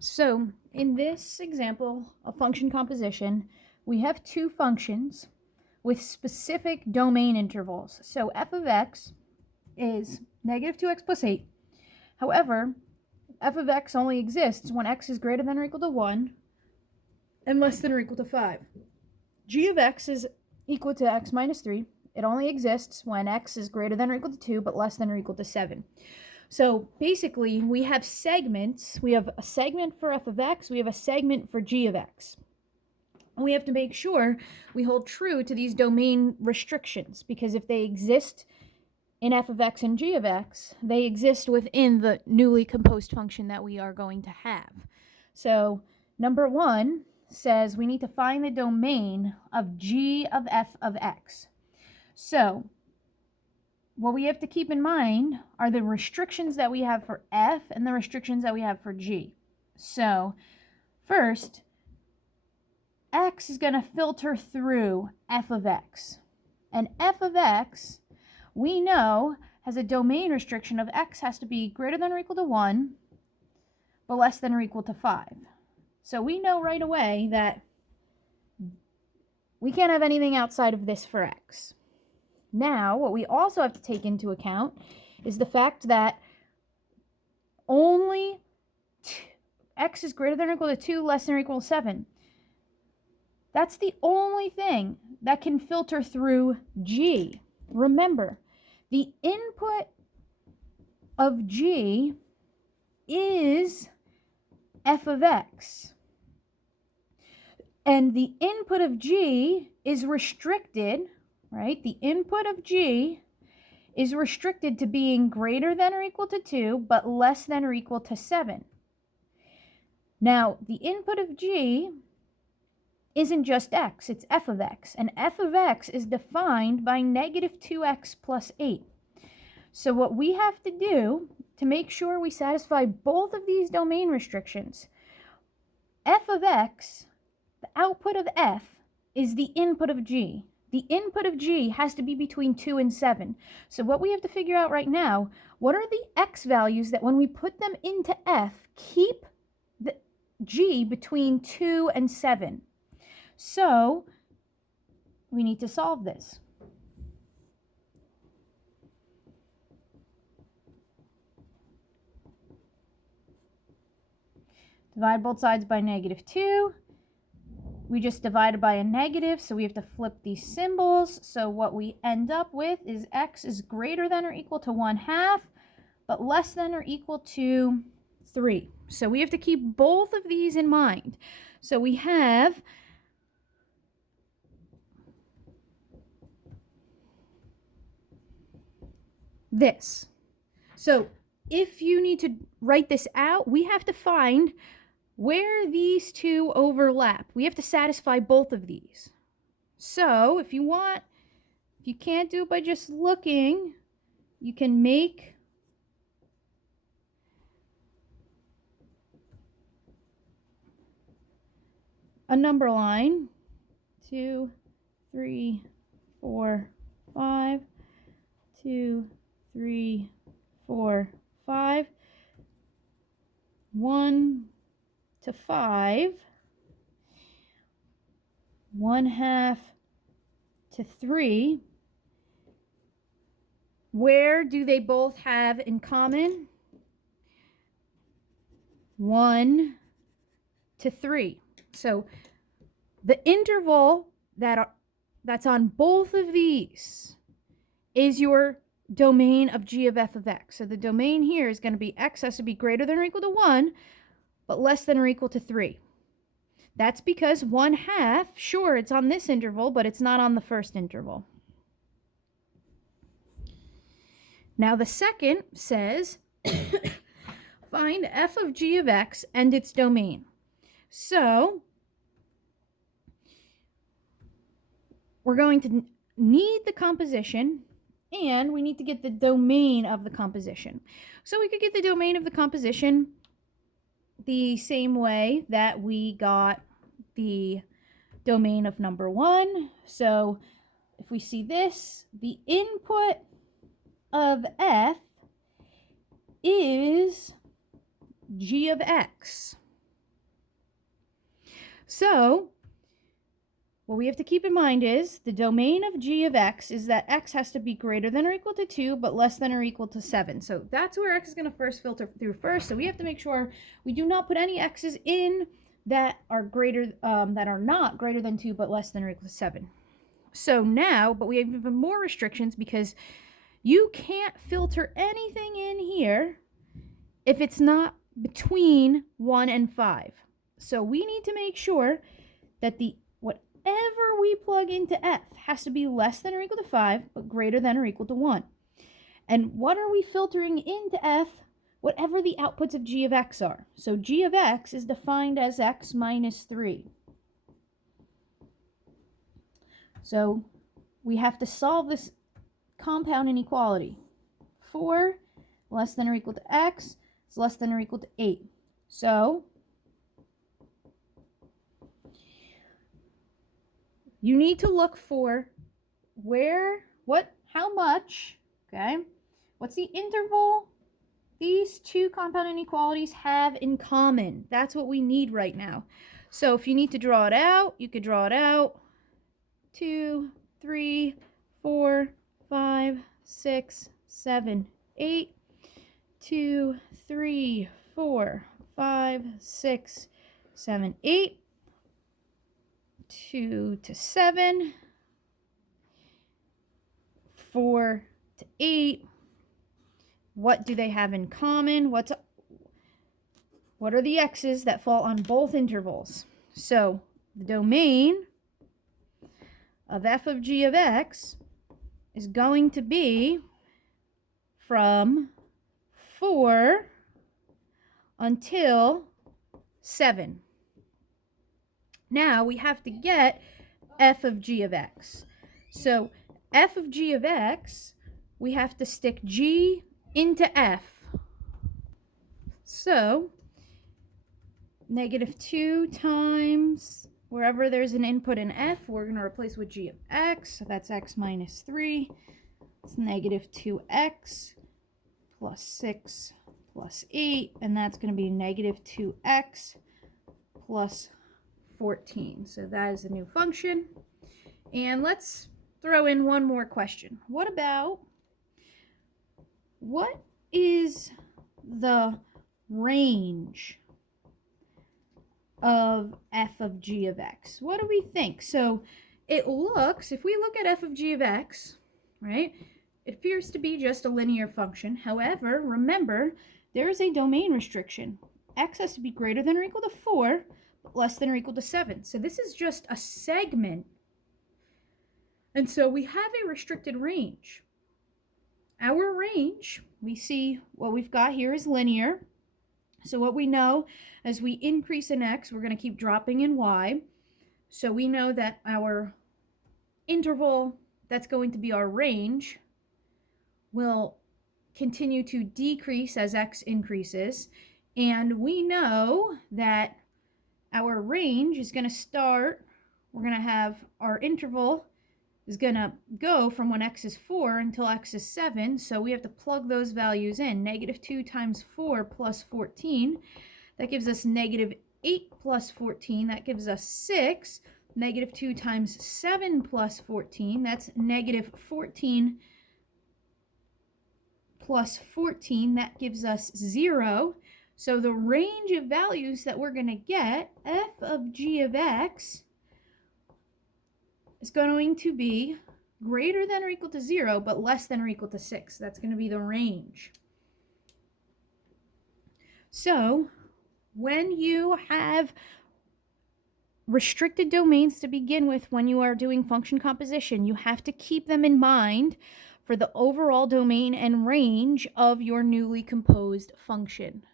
So in this example of function composition, we have two functions with specific domain intervals. So f of x is negative 2x plus 8. However, f of x only exists when x is greater than or equal to 1 and less than or equal to 5. G of x is equal to x minus 3. It only exists when x is greater than or equal to 2 but less than or equal to 7. So basically, we have segments. We have a segment for f of x. We have a segment for g of x. And we have to make sure we hold true to these domain restrictions, because if they exist in f of x and g of x, they exist within the newly composed function that we are going to have. So number 1 says we need to find the domain of g of f of x. So what we have to keep in mind are the restrictions that we have for f and the restrictions that we have for g. So first, x is going to filter through f of x. And f of x, we know, has a domain restriction of x has to be greater than or equal to 1, but less than or equal to 5. So we know right away that we can't have anything outside of this for x. Now, what we also have to take into account is the fact that only x is greater than or equal to 2, less than or equal to 7. That's the only thing that can filter through g. Remember, the input of g is f of x. And the input of g is restricted, right? The input of g is restricted to being greater than or equal to 2, but less than or equal to 7. Now, the input of g isn't just x, it's f of x. And f of x is defined by negative 2x plus 8. So what we have to do to make sure we satisfy both of these domain restrictions, f of x, the output of f, is the input of g. The input of g has to be between 2 and 7. So what we have to figure out right now, what are the x values that when we put them into f, keep the g between 2 and 7? So we need to solve this. Divide both sides by negative 2. We just divided by a negative, so we have to flip these symbols. So what we end up with is x is greater than or equal to 1/2, but less than or equal to 3. So we have to keep both of these in mind. So we have this. So if you need to write this out, we have to find where these two overlap. We have to satisfy both of these. So if you can't do it by just looking, you can make a number line. 2, 3, 4, 5. 2, 3, 4, 5. 1 to 5. 1/2 to 3. Where do they both have in common? 1 to 3. So the interval that's on both of these is your domain of g of f of x. So the domain here is going to be x has to be greater than or equal to 1, but less than or equal to 3. That's because 1/2, sure, it's on this interval, but it's not on the first interval. Now the second says, find f of g of x and its domain. So we're going to need the composition, and we need to get the domain of the composition. So we could get the domain of the composition the same way that we got the domain of number 1. So if we see this, the input of f is g of x. So what we have to keep in mind is the domain of g of x is that x has to be greater than or equal to 2, but less than or equal to 7. So that's where x is going to first filter through first. So we have to make sure we do not put any x's in that are not greater than 2, but less than or equal to 7. So now, but we have even more restrictions because you can't filter anything in here if it's not between 1 and 5. So we need to make sure that whatever we plug into f has to be less than or equal to 5, but greater than or equal to 1. And what are we filtering into f? Whatever the outputs of g of x are. So g of x is defined as x minus 3. So we have to solve this compound inequality. 4 less than or equal to x is less than or equal to 8. So you need to look for how much, okay? What's the interval these two compound inequalities have in common? That's what we need right now. So if you need to draw it out, you could draw it out. 2, 3, 4, 5, 6, 7, 8. 2, 3, 4, 5, 6, 7, 8. 2 to 7, 4 to 8. What do they have in common? What are the x's that fall on both intervals? So the domain of f of g of x is going to be from 4 until 7. Now we have to get f of g of x. So f of g of x, we have to stick g into f. So -2 times wherever there's an input in f, we're going to replace with g of x. So that's x minus 3. It's -2x plus 6 plus 8. And that's going to be -2x plus 14. So that is a new function. And let's throw in one more question. What is the range of f of g of x? What do we think? So if we look at f of g of x, right, it appears to be just a linear function. However, remember, there is a domain restriction. X has to be greater than or equal to 4, but less than or equal to 7. So this is just a segment. And so we have a restricted range. Our range, we see what we've got here is linear. So what we know, as we increase in x, we're going to keep dropping in y. So we know that our interval that's going to be our range will continue to decrease as x increases. And we know that our range is going to start, we're going to have our interval is going to go from when x is 4 until x is 7. So we have to plug those values in. -2 times 4 plus 14. That gives us -8 plus 14. That gives us 6. -2 times 7 plus 14. That's -14 plus 14. That gives us 0. So the range of values that we're going to get, f of g of x, is going to be greater than or equal to 0, but less than or equal to 6. That's going to be the range. So when you have restricted domains to begin with when you are doing function composition, you have to keep them in mind for the overall domain and range of your newly composed function.